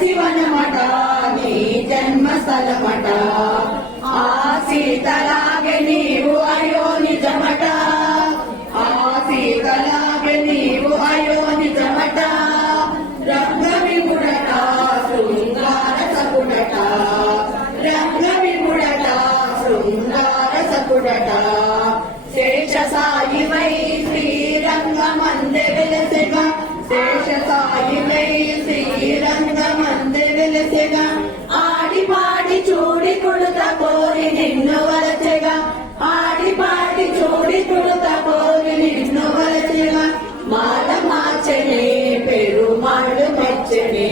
శివనమట నీ జన్మస్థలమట ఆ సీతలాగే నీవు అయో నిజమట ఆ సీతలాగే నీవు అయో నిజమట రంగ విముడట శృంగార సకుడట రంగ విముడట శృంగార సకుడట శేష సాయివై శ్రీరంగమందే వెలసెగా శేష సాయివై శ్రీరంగమందే వెలసెగా ఆడి పాడి చూడి కుడుత కోరి నిన్ను వలచెగా ఆడి పాడి చూడి కుడుత కోరి నిన్ను వలచెగా మాల మార్చనే పెరుమాళ్ళు మెచ్చనే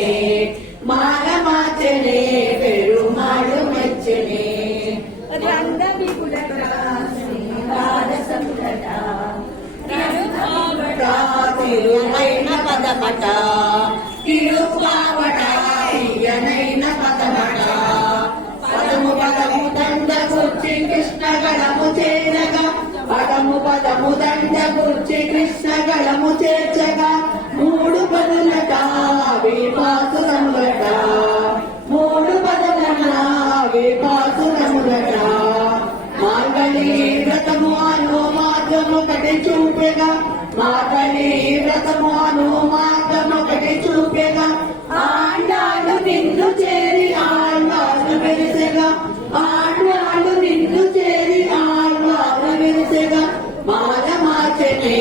మాల మార్చనే పెరుమాళ్ళు మెచ్చనే రంగ విపుడట శ్రీంగార సముడట తిరువైన పదమట తిరుపావట తీయనైన పదమట పదము పదము దండ కూర్చి కృష్ణ గళము చేరగా పదము పదము దండ కూర్చి కృష్ణ గళము చేర్చగా మూడు పదులట విపాసురములట మూడు పదముల విపాసురములట మార్గళీ వ్రతము అను మార్గము కటి చూపెగా మార్గళీ వ్రతము అను మార్గము కటి చూపెగా ఆండాళ్ళు నిన్ను చేరి ఆళ్వారు వెలిసెగా ఆళ్వాళ్ళు నిన్ను చేరి ఆళ్వారు వెలిసెగా మాల మార్చనే